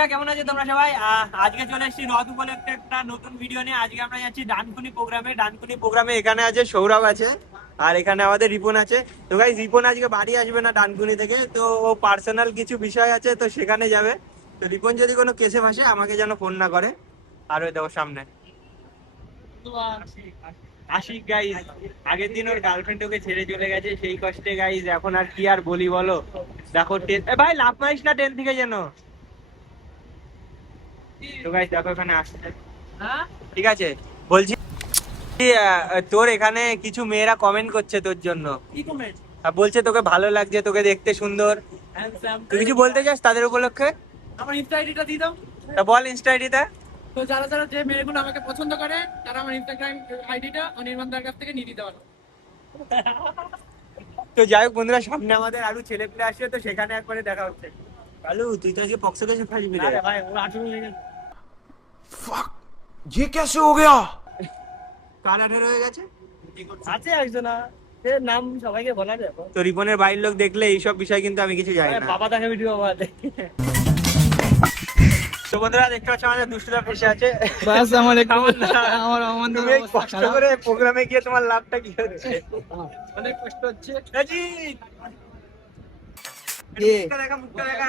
বন্ধুরা কেমন আছো তোমরা সবাই? আজকে চলে এসেছি রথ উপলক্ষে একটা নতুন ভিডিও নিয়ে। আজকে আমরা যাচ্ছি ডানকুনি প্রোগ্রামে। এখানে আছে সৌরভ আছে, আর এখানে আমাদের রিপন আছে। তো গাইস, রিপন আজকে বাড়ি আসবে না ডানকুনি থেকে, তো ও পার্সোনাল কিছু বিষয় আছে, তো সেখানে যাবে। তো রিপন যদি কোনো কেসে ফাঁসে আমাকে যেন ফোন না করে। আর ওই দেখো সামনে আশিক গাইস, আগের দিন ওর গার্লফ্রেন্ড ওকে ছেড়ে চলে গেছে, সেই কষ্টে গাইস এখন আর কি আর বলি বলো। দেখো ভাই লাভ মারিস না ট্রেন থেকে যেন। তো গাইস দেখো এখানে আসছে, ঠিক আছে। বলছি তোর এখানে কিছু মেয়েরা কমেন্ট করছে তোর জন্য। কি কমেন্ট? বলছে তোকে ভালো লাগছে, তোকে দেখতে সুন্দর। তুই কিছু বলতে চাস তাদের উপলক্ষে? আমার ইনস্টা আইডিটা দিয়ে দাও। তা বল ইনস্টা আইডিটা। তো যারা যারা যে মেয়েগুলো আমাকে পছন্দ করে তারা আমার ইনস্টাগ্রাম আইডিটা অনির্বাণদার কাছ থেকে নিয়ে দিতে পারো। তো যাই হোক বন্ধুরা, সামনে আমাদের আরো ছেলে পেলে আসছে, তো সেখানে একবারে দেখা হচ্ছে। কালু তুই তো আজকে পক্স কেসে ফাঁসবি রে। ভাই ওরা 18 হয়ে গেছে। Fuck! ये कैसे हो गया? কার 18 হয়ে গেছে? আছে একজন এর নাম সবাইকে বলা যায়। তো রিপনের বাড়ির লোক দেখলে এইসব বিষয় কিন্তু আমি কিছু জানি না। বাবা দেখে ভিডিও বাবা দেখে। তো বন্ধুরা দেখতে পাচ্ছ আমাদের দুষ্টুদা ফেসে আছে। বাস আমার আমার তুমি এই কষ্ট করে প্রোগ্রামে গিয়ে তোমার লাভটা কি হচ্ছে? অনেক কষ্ট হচ্ছে। রাজিত মুখটা দেখা, মুখটা দেখা।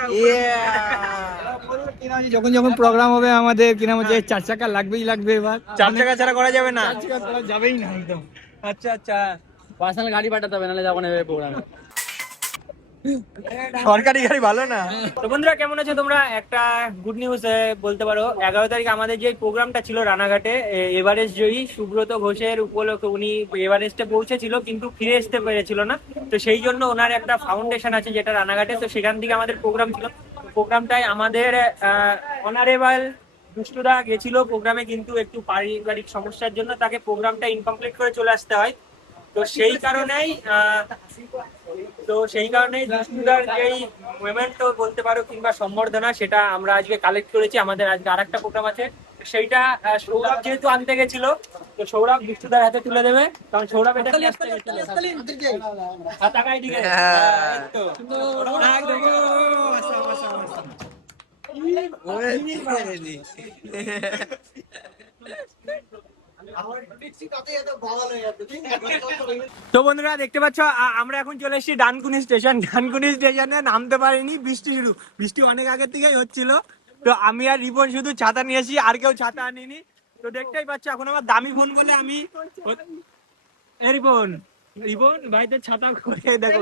যখন যখন প্রোগ্রাম হবে আমাদের কিনা হচ্ছে 4 চাকা লাগবেই লাগবে। এবার 4 চাকা ছাড়া করা যাবে না। 4 চাকা ছাড়া যাবেই না একদম। আচ্ছা আচ্ছা, পার্সোনাল গাড়ি পাঠাতে হবে নাহলে যাবো না এই প্রোগ্রামে। সরকারি গাড়ি ভালো না। তো বন্ধুরা কেমন আছো তোমরা? একটা গুড নিউজ বলতে পারো। 11 তারিখ আমাদের যে প্রোগ্রামটা ছিল রানাঘাটে, এভারেস্ট জয়ী সুব্রত ঘোষের উপলক্ষে উনি এভারেস্টে পৌঁছেছিল কিন্তু ফিরে আসতে পেরেছিল না। তো সেই জন্য ওনার একটা ফাউন্ডেশন আছে যেটা রানাঘাটে, তো সেখান থেকে আমাদের প্রোগ্রাম ছিল। প্রোগ্রামটাই আমাদের অনারেবল দুষ্টুদা গেছিল প্রোগ্রামে, কিন্তু একটু পারিবারিক সমস্যার জন্য তাকে প্রোগ্রামটা ইনকমপ্লিট করে চলে আসতে হয়। তো সেই কারণেই দুষ্টুদার যেই মোমেন্টও বলতে পারো কিংবা সম্বর্ধনা, সেটা আমরা আজকে কালেক্ট করেছি। আমাদের আজকে আরেকটা প্রোগ্রাম আছে, সেইটা সৌরভ যেহেতু আনতে গেছিল, তো সৌরভ দুষ্টুদার হাতে তুলে দেবে, কারণ সৌরভ এটা নিয়ে আসতে গেছিল। আর তাকাই দিকে এই তো। একদম। তো বন্ধুরা দেখতে পাচ্ছ আমরা এখন চলে এসেছি ডানকুনি স্টেশনে নামতে পারিনি, বৃষ্টি অনেক আগের থেকেই হচ্ছিল। তো আমি আর রিপন শুধু ছাতা নিয়েছি, আর কেউ ছাতা আনিনি। তো দেখতেই পাচ্ছ এখন আমার দামি ফোন বলে আমি রিপন ভাই তো ছাতা করে দেখো,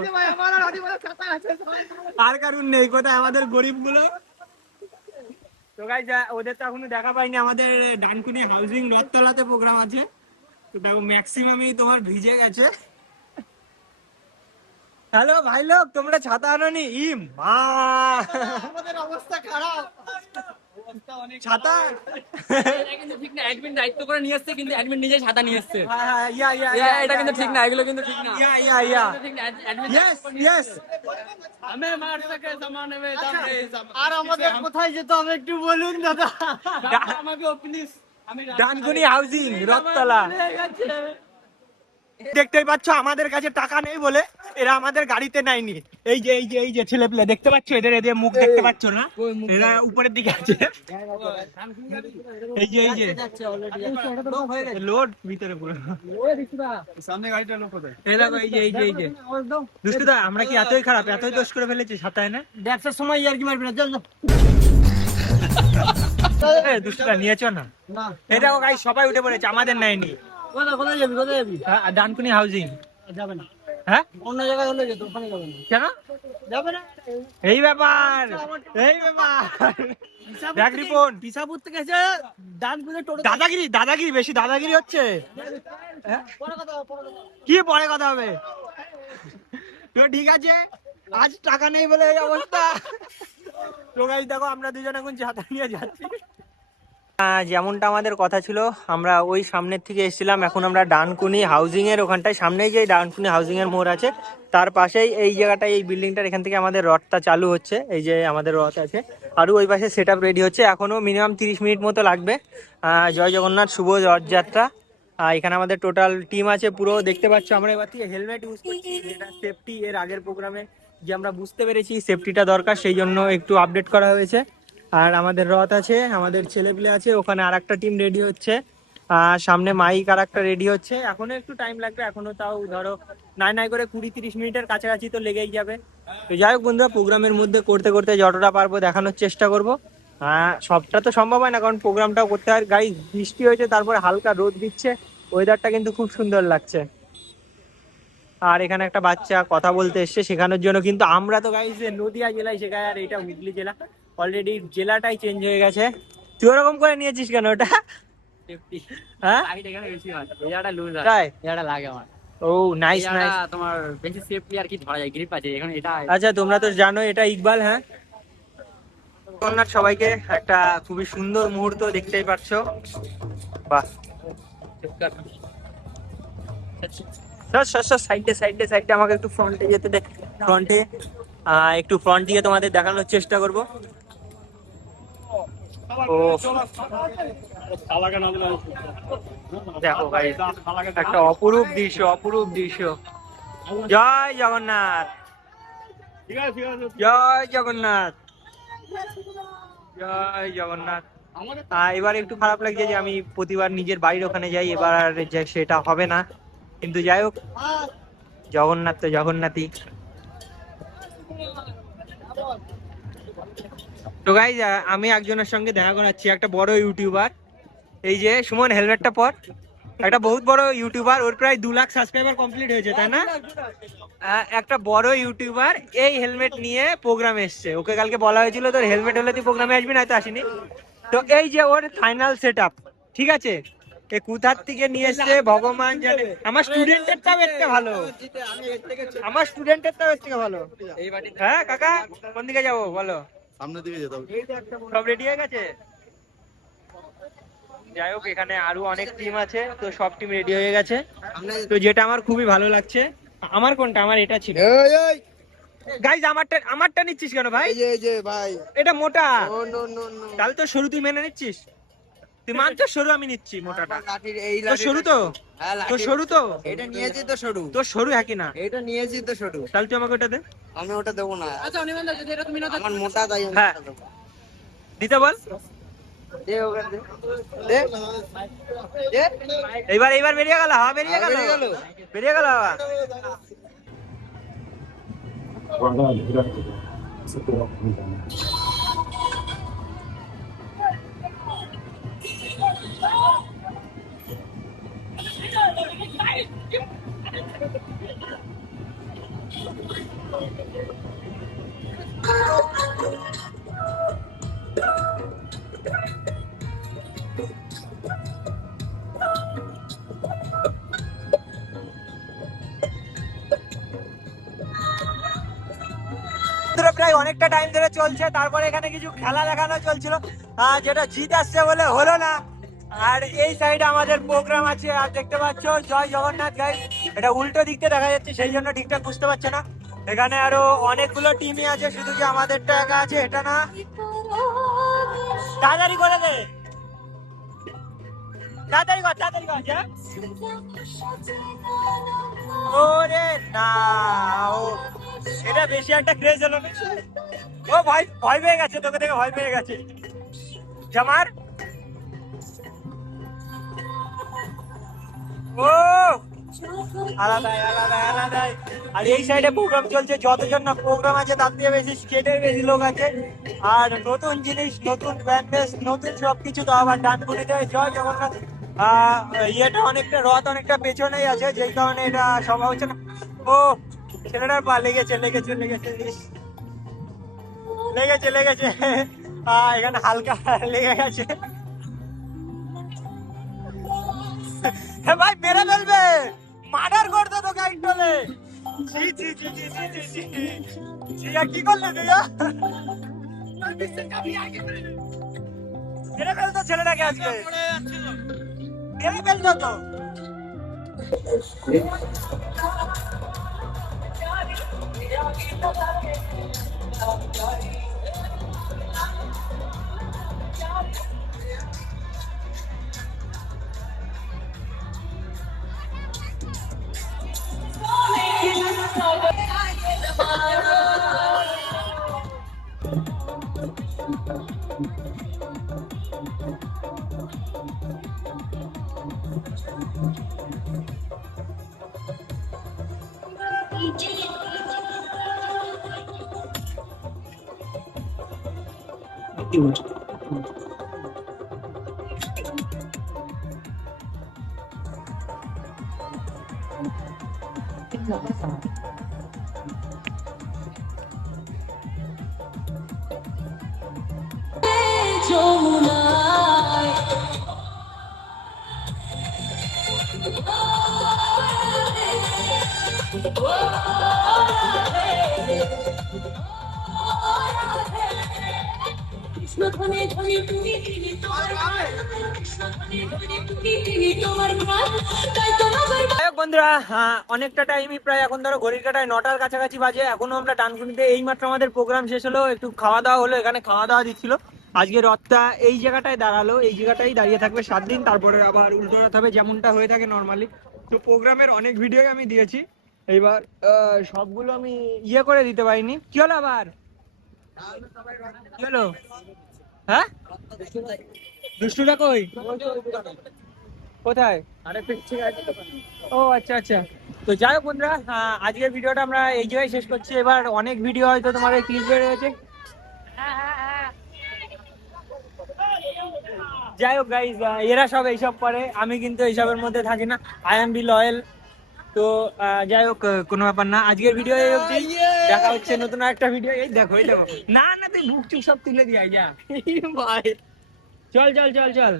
আর কারণ নেই কোথায় আমাদের গরিব গুলো। তো গাইস ওদের তো এখনো দেখা পাইনি। আমাদের ডানকুনি হাউজিং রথতলাতে প্রোগ্রাম আছে, তো দেখো ম্যাক্সিমামই তোমার ভিজে গেছে। হ্যালো ভাই লোক, তোমরা ছাতা আনোনি? মা আমাদের অবস্থা খারাপ। ছাতা কিন্তু ঠিক না, অ্যাডমিন দায়িত্ব করে নিয়ে আসছে কিন্তু অ্যাডমিন নিজেই ছাতা নিয়ে আসছে। এটা কিন্তু ঠিক না, এগুলো কিন্তু ঠিক না। ইয়েস। हमें मार सके जमाने में दम दे। আর আমাদের কোথায় যেতে হবে একটু বলুন দাদা। আমাকে প্লিজ। ডানকুনি হাউজিং রথতলা। দেখতেই পাচ্ছ আমাদের কাছে টাকা নেই বলে এরা আমাদের গাড়িতে নেয়নি। এই যে ছেলেপিলে দেখতে পাচ্ছ, এদের মুখ দেখতে পাচ্ছ না? এরা উপরের দিকে আছে। এই যে লোড ভিতরে পুরো। সামনে গাড়িটা লোক কোথায়? এই দেখো এই যে দুষ্টুদা, আমরা কি এতই খারাপ, এতই দোষ করে ফেলেছি ছাতায় না? ব্যবসার সময় আর কি মারবি না, চল দুষ্টুদা নিয়েছো না? এই দেখো গাইস সবাই উঠে পড়েছে, আমাদের নেয়নি। কোথায় যাবি? ডানকুনি হাউজিং যাবে না, হ্যাঁ অন্য জায়গায় হলে যেত, ওখানে যাবে না। কেন? যাবে না, এই ব্যাপার দেখ রিপন, পিসাপুর থেকে এসে ডান করে টোটো। দাদাগিরি বেশি দাদাগিরি হচ্ছে। পরে কথা হবে। কি পরে কথা হবে? তো ঠিক আছে, আজ টাকা নেই বলে এই অবস্থা। তো গাইস দেখো আমরা দুজন এখন ছাতা নিয়ে যাচ্ছি। যেমনটা আমাদের কথা ছিল, আমরা ওই সামনের থেকে এসেছিলাম। এখন আমরা ডানকুনি হাউজিং এর ওখানটায়, সামনেই যে ডানকুনি হাউজিং এর মোড় আছে তার পাশেই এই জায়গাটায়, এই বিল্ডিংটার এখান থেকে আমাদের রথটা চালু হচ্ছে। এই যে আমাদের রথ আছে, আরও ওই পাশে সেট আপ রেডি হচ্ছে। এখনো মিনিমাম 30 মিনিট মতো লাগবে। জয় জগন্নাথ, শুভ রথযাত্রা। এখানে আমাদের টোটাল টিম আছে পুরো, দেখতে পাচ্ছ। আমরা এবার থেকে হেলমেট ইউজ করছি, যেটা সেফটি। এর আগের প্রোগ্রামে যে আমরা বুঝতে পেরেছি সেফটিটা দরকার, সেই জন্য একটু আপডেট করা হয়েছে। আর আমাদের রথ আছে, আমাদের ছেলেপিলে আছে, ওখানে আর একটা টিম রেডি হচ্ছে, আর সামনে মাইক আর একটা রেডি হচ্ছে। এখনো একটু টাইম লাগবে, এখনো তাও ধরো নাই নাই করে 20-30 মিনিটের কাছাকাছি তো লেগেই যাবে। তো যাই হোক বন্ধুরা, প্রোগ্রামের মধ্যে করতে করতে যতটা পারবো দেখানোর চেষ্টা করবো। সবটা তো সম্ভব হয় না, কারণ প্রোগ্রামটাও করতে হয়। গাইস বৃষ্টি হয়েছে, তারপরে হালকা রোদ দিচ্ছে, ওয়েদারটা কিন্তু খুব সুন্দর লাগছে। আর এখানে একটা বাচ্চা কথা বলতে এসছে, শেখানোর জন্য। কিন্তু আমরা তো গাইস নদিয়া জেলায় শেখাই, আর এটা হুগলি জেলা। অলরেডি জেলাটাই চেঞ্জ হয়ে গেছে। তুই ওরকম করে নিয়েছিস কেন ওটা? হ্যাঁ তাই? ও নাইস নাইস। তোমার বেশি সেফলি আর কি ধরা যায়, গ্রিপ আছে এখন এটা। আচ্ছা তোমরা তো জানো এটা ইকবাল। হ্যাঁ জগন্নাথ, সবাইকে একটা খুবই সুন্দর মুহূর্ত দেখতেই পাচ্ছ। বাহ, সাইডে সাইডে সাইডে আমাকে একটু ফ্রন্টে যেতে দে। ফ্রন্টে একটু ফ্রন্ট দিয়ে তোমাদের দেখানোর চেষ্টা করব। ও দেখো ভাই, একটা অপরূপ দৃশ্য, অপরূপ দৃশ্য। জয় জগন্নাথ, জয় জগন্নাথ, জয় জগন্নাথ। এবার একটু খারাপ লাগছে যে আমি প্রতিবার নিজের বাড়ির ওখানে যাই, এবার আর সেটা হবে না। কিন্তু যাই হোক, জগন্নাথ তো জগন্নাথই। তো গাইজ, আমি একজনের সঙ্গে দেখা করাচ্ছি, একটা বড় ইউটিউবার। এই যে সুমন, হেলমেটটা পর। একটা বহুত বড় ইউটিউবার, ওর প্রায় 2 লাখ সাবস্ক্রাইবার কমপ্লিট হয়েছে, তাই না? একটা বড় ইউটিউবার এই হেলমেট নিয়ে প্রোগ্রামে এসছে। ওকে কালকে বলা হয়েছিল তোর হেলমেট হলে তুই প্রোগ্রামে আসবি, না তো আসিনি। তো এই যে ওর ফাইনাল সেটআপ, ঠিক আছে? এ কোথার থেকে নিয়ে এসছে ভগবান জানে। আমার স্টুডেন্টেরটাও এর থেকে ভালো, আমার স্টুডেন্টেরটাও এর থেকে ভালো। হ্যাঁ কাকা, কোন দিকে যাবো বলো? সামনের দিকে যেতে হবে। সব রেডি হয়ে গেছে? যাই হোক, এখানে আরো অনেক টিম আছে, তো সব টিম রেডি হয়ে গেছে। তো যেটা আমার খুবই ভালো লাগছে, আমার কোনটা, আমার এটা ছিল। গাইজ আমারটা নিচ্ছিস কেন ভাই? এই যে ভাই, এটা মোটা, নো তাহলে তো সরু তুই মেনে নিচ্ছিস? তুই মানছ সরু, আমি নিচ্ছি মোটাটা। লাঠির এই তো সরু তো, হ্যাঁ, তো সরু তো, এটা নিয়েছি তো সরু, তো সরু হ্যাঁ কি না? এটা নিয়েছি তো সরু। তাহলে তুই আমাকে ওটা দে। আমি ওটা দেবো না, আচ্ছা অনিমেন্দা, যদি এটা তুমি না আমার মোটা, তাই আমি হ্যাঁ। ওটা দেবো। দিতে বল। দে ওটা দে, দে দে। এইবার বেরিয়ে গেল, হাওয়া বেরিয়ে গেল, বেরিয়ে গেল। বেরিয়ে গেল হাওয়া। প্রায় অনেকটা টাইম ধরে চলছে, তারপরে এখানে কিছু খেলা দেখানো চলছিল, যেটা জিত আসছে বলে হলো না। আর এই সাইডে আমাদের প্রোগ্রাম আছে, আর দেখতে পাচ্ছ জয় জগন্নাথ গাইস। এটা উল্টো দিকতে দেখা যাচ্ছে, সেই জন্য ঠিকঠাক বুঝতে পারছে না। এখানে আরো অনেকগুলো টিমই আছে, শুধু কি আমাদেরটা একা আছে এটা না। তাড়াতাড়ি করে দে, তাড়াতাড়ি কর, তাড়াতাড়ি কর। ওরে না, ও এটা বেশি একটা ক্রেজ হলো না। ও ভয় ভয় পেয়ে গেছে, তোকে দেখে ভয় পেয়ে গেছে জামার। ও আলাদাই আলাদাই আলাদাই। আর এই সাইডে প্রোগ্রাম চলছে, যতজন না প্রোগ্রাম আছে তার থেকে বেশি স্টেটের বেশি লোক আছে। আর নতুন জিনিস, নতুন ব্যান্ডেজ, নতুন সবকিছু। তো আবার ডানকুনিতে জয় জগন্নাথ। ইয়েটা অনেকটা, রথ অনেকটা পেছনেই আছে, যেই কারণে এটা সভা হচ্ছে না। ও ছেলেটার পা লেগেছে লেগেছে লেগেছে লেগেছে লেগেছে, এখানে হালকা লেগে গেছে। ভাই মেরে ফেলবে, মার্ডার করতে তো গাইড বলে। কি করলে মেরে ফেলতো ছেলেটাকে, আজকে মেরে ফেলতো তো। যাই হোক বন্ধুরা, অনেকটা টাইমই প্রায় এখন ধরো ঘড়ির কাটায় 9টার কাছাকাছি বাজে, এখনো আমরা ডানকুনিতে এইমাত্র আমাদের প্রোগ্রাম শেষ হলো, একটু খাওয়া দাওয়া হলো, এখানে খাওয়া দাওয়া দিচ্ছিল। আজকে রথটা এই জায়গাটায় দাঁড়ালো, এই জায়গাটাই দাঁড়িয়ে থাকবে 7 দিন, তারপরে আবার উল্টো রথ হবে যেমনটা হয়ে থাকে নর্মালি। তো প্রোগ্রামের অনেক ভিডিও আমি দিয়েছি, এইবার সবগুলো আমি ইয়ে করে দিতে পারিনি। কি হলো আবার, কি হলো? হ্যাঁ, দুষ্টুটা কই, কোথায়? ও আচ্ছা আচ্ছা। তো যাই হোক বন্ধুরা, আজকের ভিডিওটা আমরা এই জায়গায় শেষ করছি। এবার অনেক ভিডিও হয়তো তোমার ক্লিপ বের হয়েছে। যাই হোক গাইজ, এরা সব এইসব করে, আমি কিন্তু এইসবের মধ্যে থাকি না, আই এম বি লয়েল। তো যাই হোক, কোনো ব্যাপার না, আজকের ভিডিও এই অবধি। দেখা হচ্ছে নতুন একটা ভিডিও। এই দেখো, এই দেখো, না না তুই বুক চুক সব তুলে দিয়ে যা ভাই, চল চল চল চল।